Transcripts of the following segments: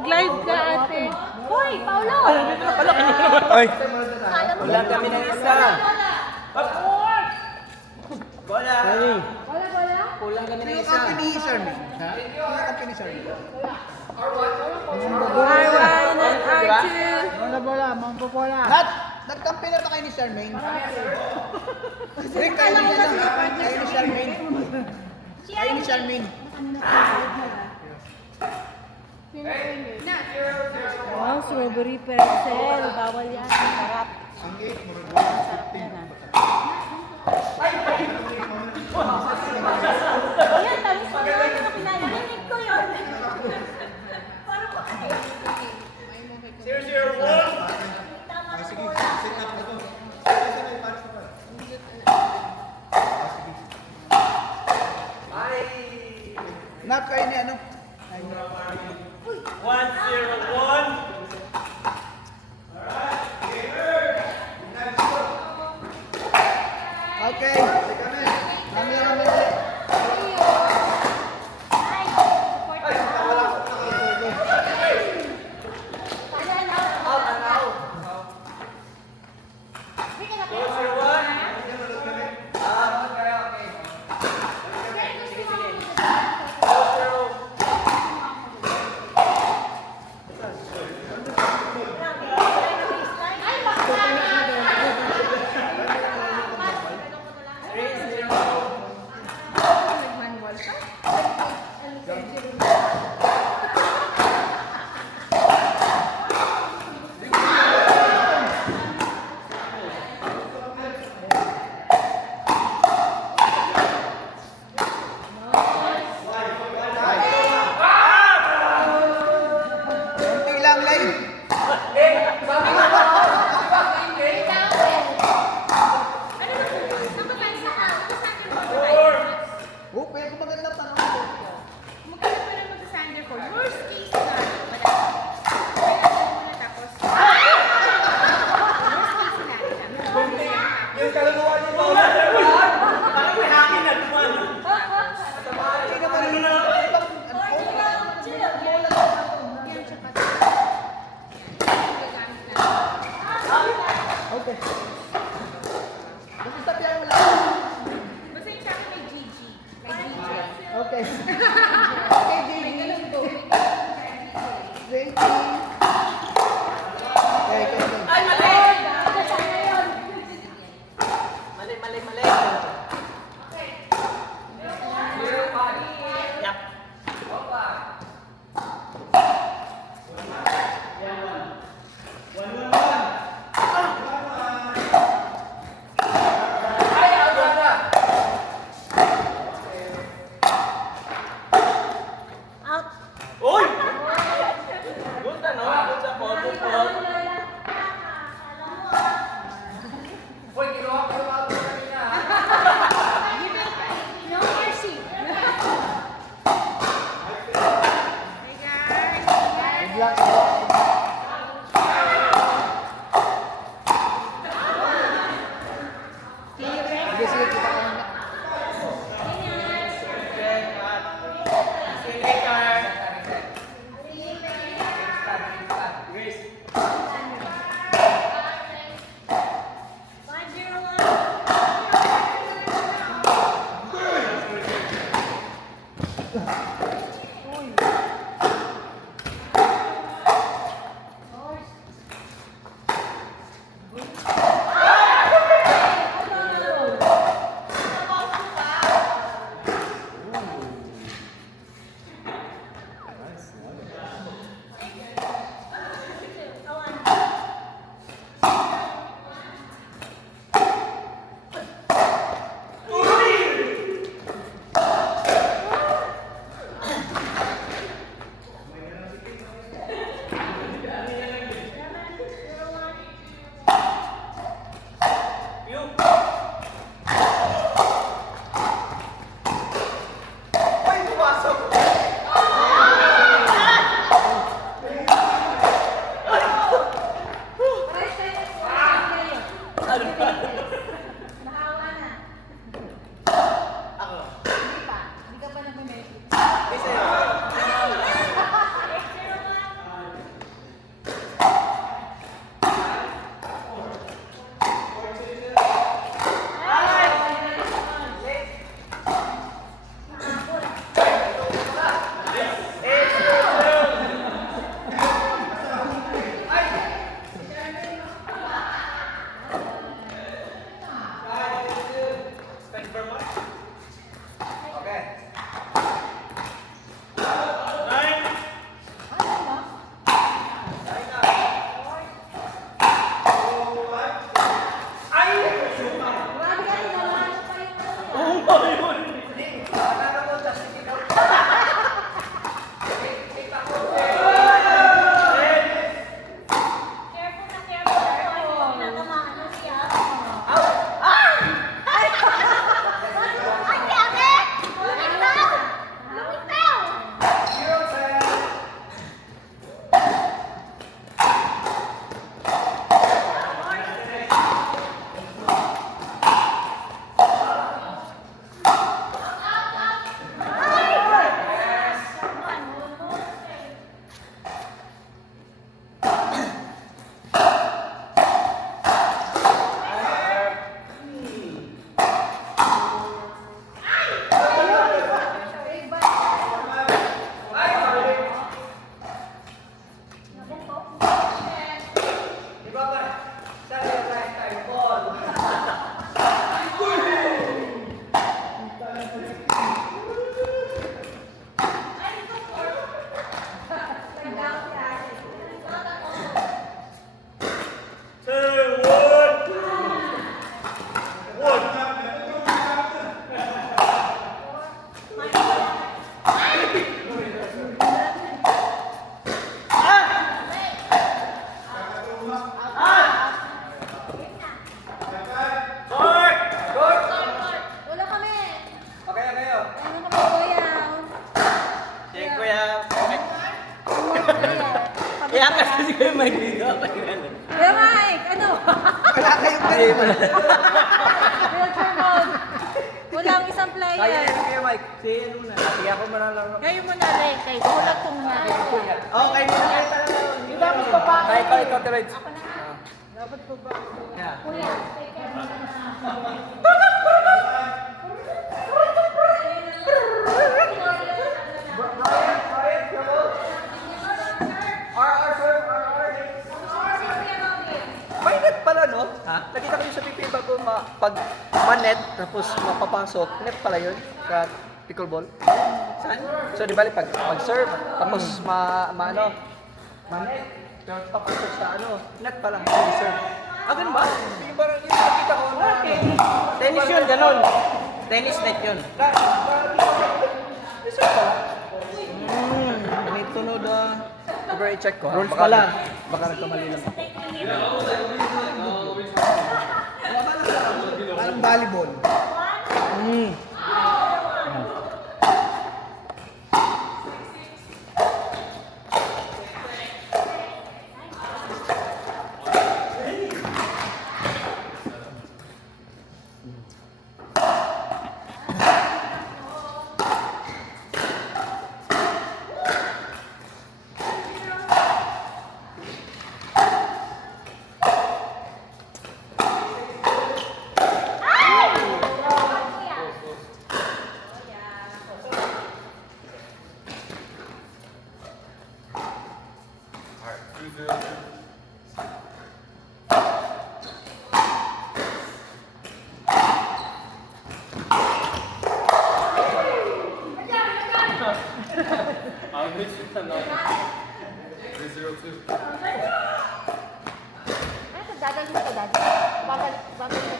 Mag-live ka, ate. Hoy, Paulo! Ay! Wala kami ng isa. Bola. Wala? Kulang kami ng Sino isa. company ni Charmaine? Ha? Sino company ni Charmaine? R1 at R2. Bola, mampopola. Nag-campaign na ba kayo ni Charmaine? Rick, kayo ni Charmaine. Kayo ni Charmaine. Wow, strawberry pretzel. Bawal yan. Sarap. Sarap yan ah. Ayan, tamis mo na ito. Pinarinig ko yun. Nap kayo ni ano? 1-0-1. Okay. Kami. Konti lang, Lay. Oh, pero kung maganda pa naman. Yung kaluluwa ni Bola. Parang may hangin na duman. Hindi naman ano na. Okay. Basta sabihan mo lang. Okay. Okay, Gigi. Thank you. Okay. Ay, mali! Mali. Yap. Uy! Good ano? Good sa po. Uy, kinuha ko yung auto kanina. No mercy. Good luck. Sige, kita ka muna. See you later. Kasi kayo may dito. Kuya Mike, ano? Wala kayong ganun. Wheelchair mode. Walang isang Kaya player. yan kayo, Mike. Si Luna. Kasi ako manalaro. Kayo muna rin. Kayo. Kulat kung nga. Okay, muna kayo talaga. Hindi dapat pa pa. Kaya ikaw, Terence. Dapat pa pa. Yeah. May net pala, no? Ha? Nakita ko yung sa PP bago pag ma-net, tapos mapapasok, net pala yun sa pickleball. Saan? So, di bali, pag serve, tapos ma-net, tapos papasok sa net pala, hindi serve. Ah, ganun ba? Yung parang yung nakita ko na, tennis yun, ganun. Tennis net yun. May serve pala. May tunod Over i-check ko. Rules pala. Baka nagkamali lang. Parang volleyball. Ano, dadalhin ka, Dad? Bagal ka din.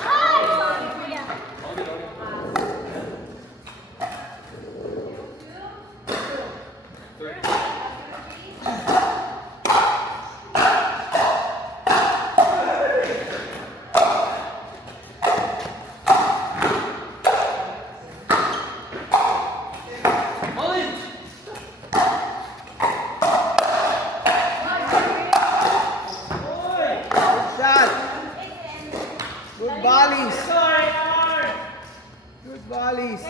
Ay! Sorry, kuya. Shot. Good volleys. Good volleys.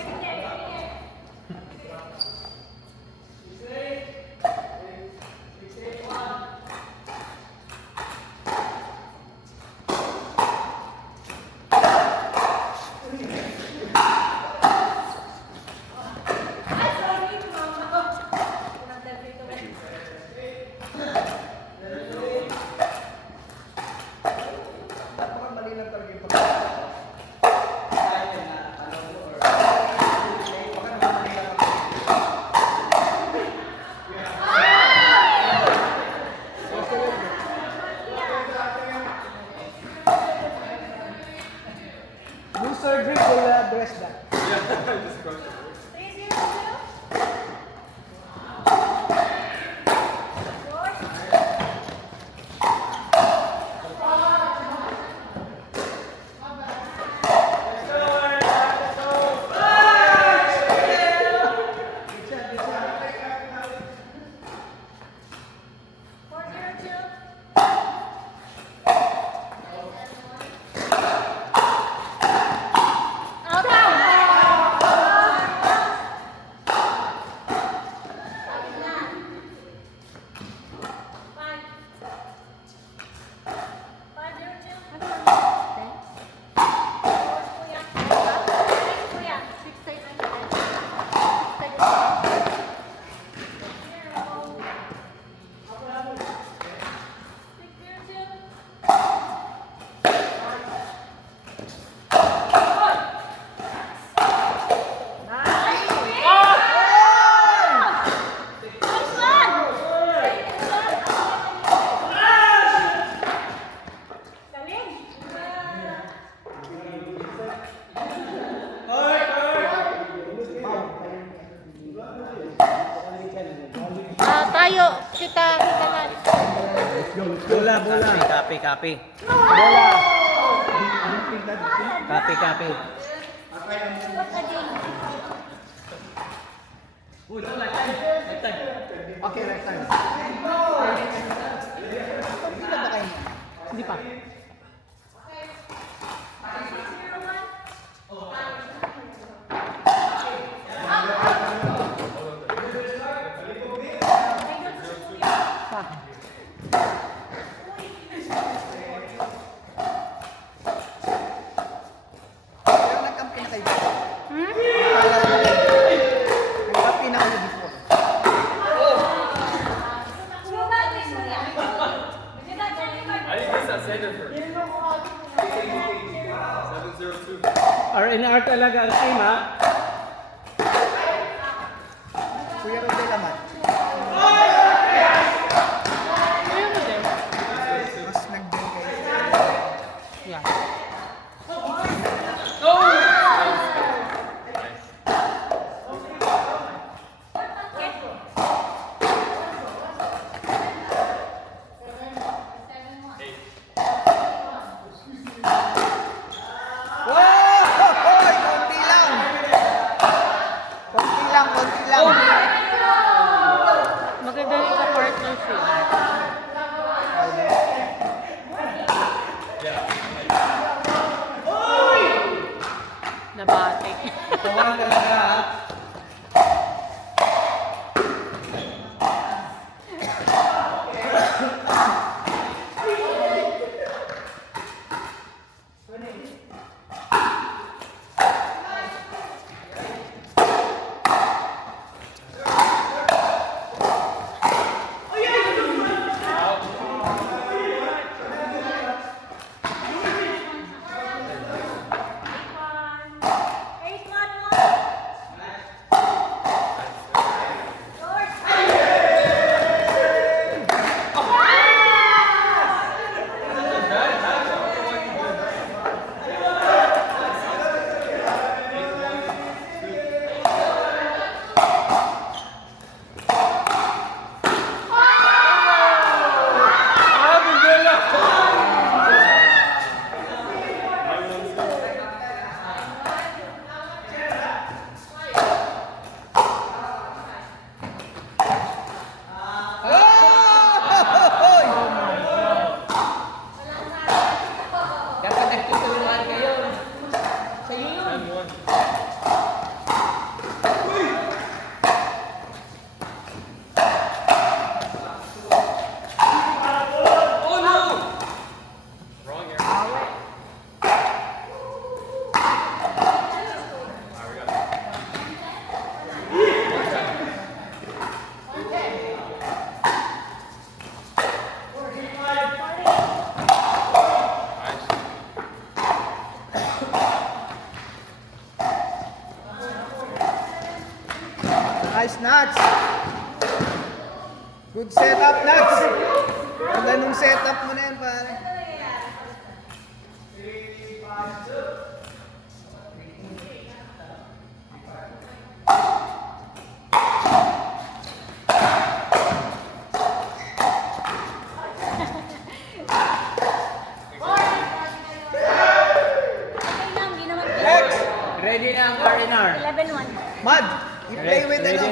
Napaka-mali lang talaga yung Loser grip will address that. Tayo, kita na. Bola, bola. Copy. Bola. Copy. Okay, right time. Pagkila ba kayo mo? Hindi pa. Pero nagkampi na kayo before. Akala ko na kayo. Nagkampi na kayo before. R&R talaga ang team, ha? Kuya Rodel naman. Mas nag-join kayo. Yeah. Wow! Hoy! Konti lang! Konti lang, konti lang. Maganda rin sa partnership. Nabate. Tuwa talaga, ha? Hoy! Dapat nagtutulungan kayo. Sa iyo yun. Nice, Nuts. Good setup, Nuts. Ganda nung setup mo na yan, pare. Next, Ready na ang R&R. 11-1. Mad. You play with, Ready.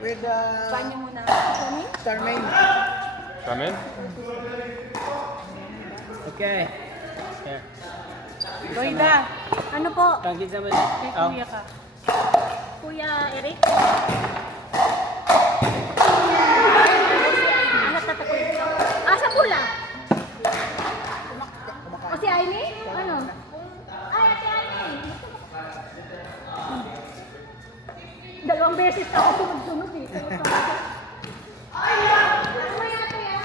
with Banyo muna. Sumi? Charmaine. Okay. Here. Loida, Ano po? Tangkid naman. kay Oh. kuya ka. Kuya Eric? Ano tatakoy? Sa pula. O si Aimee? Ano? Ay, si Aimee. Dalawang beses ako sunod-sunod eh. Ay, kumaya na kuya.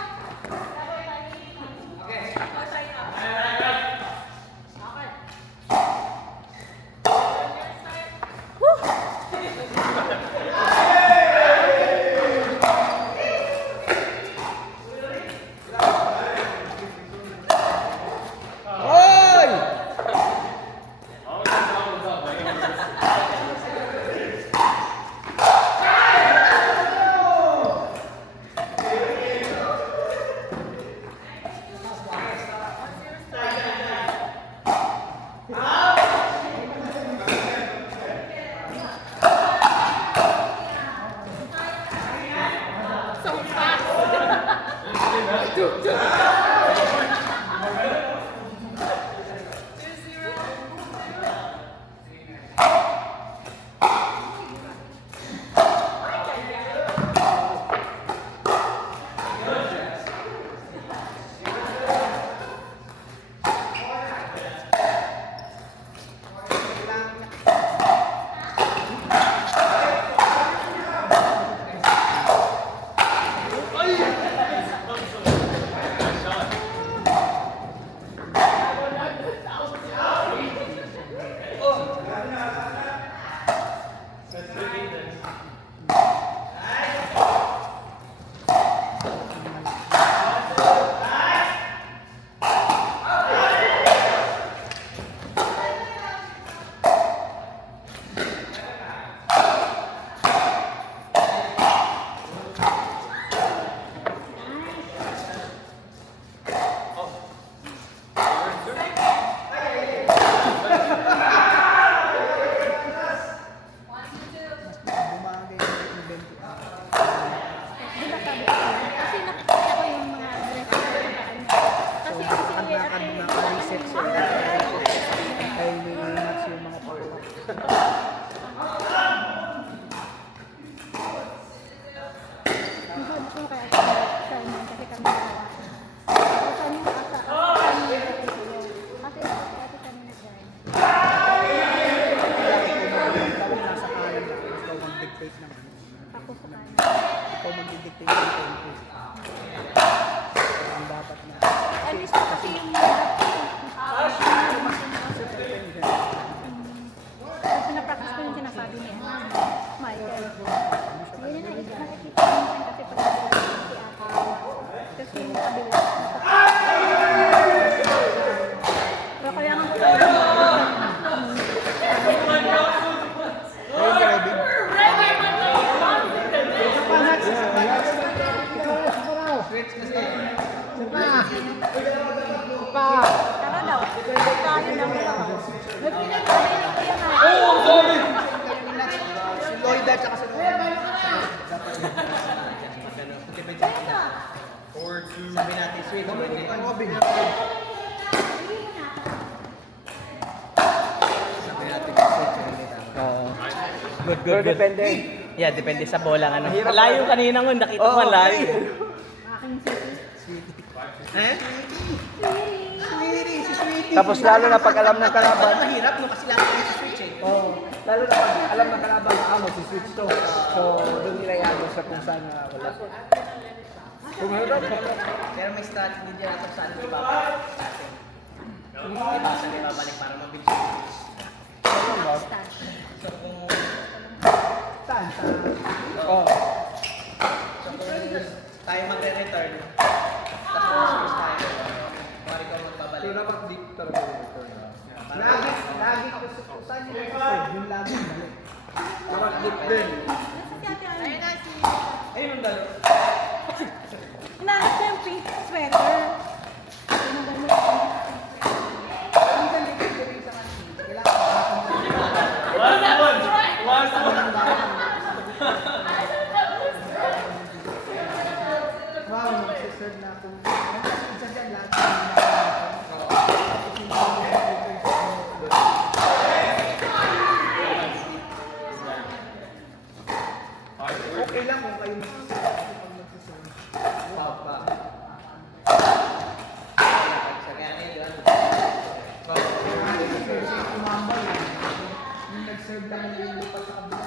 Hoy! Gusto ko kaya Sherman kasi kami dalawa. Tapos saan yung asa? Saan yung tutulong? Kasi kami nag-join. Ikaw nasa kanan lang. Ikaw mag-dictate ng ano. Ako sa kanan. Ikaw mag-dictate ng tempo. Ang dapat na. At least kasi yung pinapractice ko yung sinasabi niya. Michael. Yun na nakikita minsan kasi pag si Ate. Kasi yung kabila. Pero kaya nga ko tara daw. Kaya lang daw. Nagpinag-pininig ko yung Si Lloyd at saka si Lloyd. Sabi natin, sweet. Robin. Good, Pero depende. Yeah, depende sa bola. Ano. Layo kanina mo, nakita ko layo. Sweetie, si Sweetie. Tapos lalo na pag alam ng kalaban. Mahirap no kasi lang kayo si Switch eh. Lalo na pag alam ng kalaban, mag-switch to. So, doon nila yan sa kung saan wala. Kung hirap, Pero may strategy dyan at saan di ba? Diba saan di babalik para mabilis. So kung saan? oh, So kung tayo magre-return, tapos switch tayo. Pari ko magbabalik. so dapat deep talaga yung return. Lagi kung saan yung return, yung lagi balik. Dapat deep din. Ayun ang dalo. Nahanap ko yung pink sweater. Minsan dito rin sa kanina. Kailangan wow, magsiserve na ako. Isa dyan lahat. Okay lang kung kayo magsiserve. Papa. Umambal. Yung nag-serve lang yung lupa sa kabila.